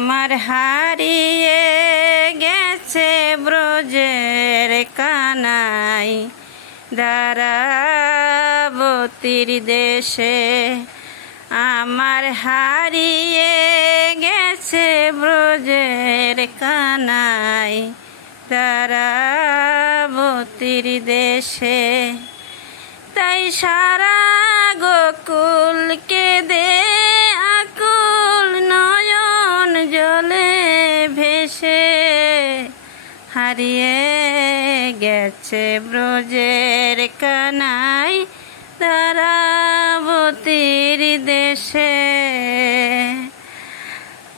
আমার হারিয়ে গেছে ব্রজের কানাই দ্বারাবতীর দেশে। আমার হারিয়ে গেছে ব্রজের কানাই দ্বারাবতীর দেশে। তাই সারা গোকুল কেঁদে আকুল নয়ন জলে ভেসে। হারিয়ে গেছে ব্রজের কানাই দ্বারাবতীর দেশে।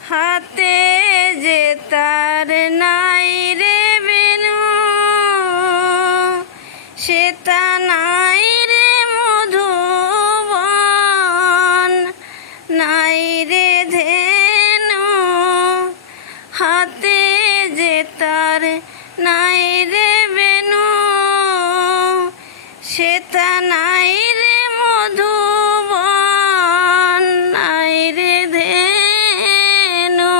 হাতে যে তার নাই রে বেনু, সে তা নাই রে মধুবন, নাই রে ধেনু। হাতে যে তার নাই রে বেনু, সে তা নাই রে মধুবন, নাই রে ধেনু।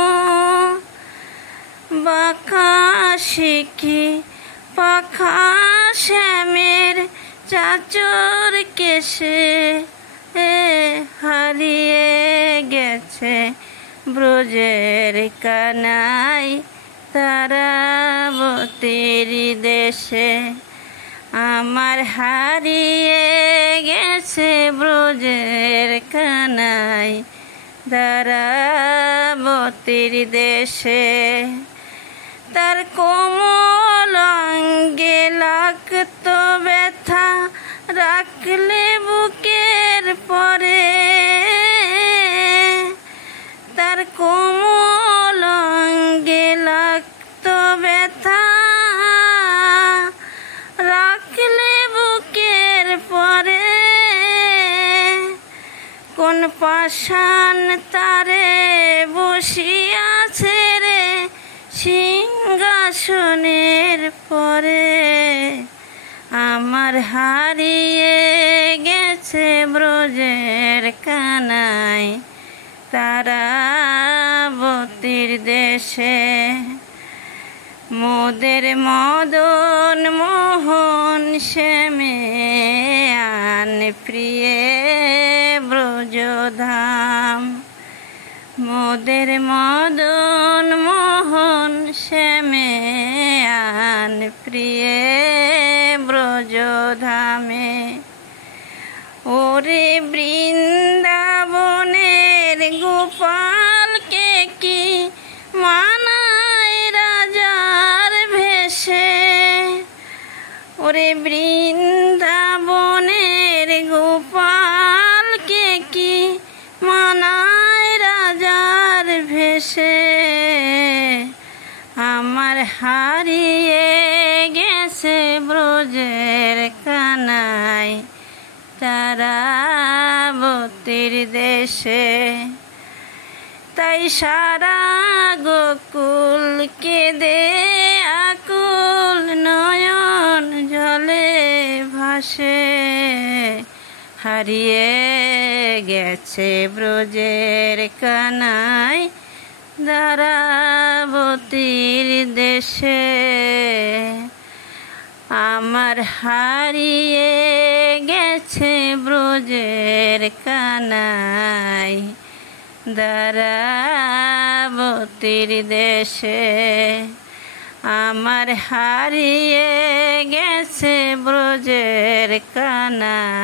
বাঁকা শিখি পাখা শ্যামের চাচর কেশে। হারিয়ে গেছে ব্রজের কানাই দ্বারাবতীর দেশে। আমার হারিয়ে গেছে ব্রজের কানাই দ্বারাবতীর দেশে। তার কোমল অঙ্গে লাগতো ব্যথা, রাখলে বুকের পরে। তার কোমল অঙ্গে লাগতো ব্যথা, রাখলে বুকের পরে। কোন পাষাণ তারে বসিয়াছে রে সিংহাসনের পরে। আমার হারিয়ে গেছে ব্রজের কানাই দ্বারাবতীর দেশে। মোদের মদন মোহন শ্যামে আন প্রিয়ে ব্রজধাম। মোদের মদন মোহন শ্যামে আন প্রিয়ে ব্রজধামে। ওরে বৃন্দাবনের গোপালকে কি মানায় রাজার ভেষে। ওরে বৃন্দাবনের গোপালকে কি মানায় রাজার ভেষে। আমার হারিয়ে গেছে ব্রজের কানাই দ্বারাবতীর দেশে। তাই সারা গোকুল কেঁদে আকুল নয়ন জলে ভাসে। হারিয়ে গেছে ব্রজের কানাই দ্বারাবতীর দেশে। আমার হারিয়ে গেছে ব্রজের কানাই দ্বারাবতীর দেশে। আমার হারিয়ে গেছে ব্রজের কানাই।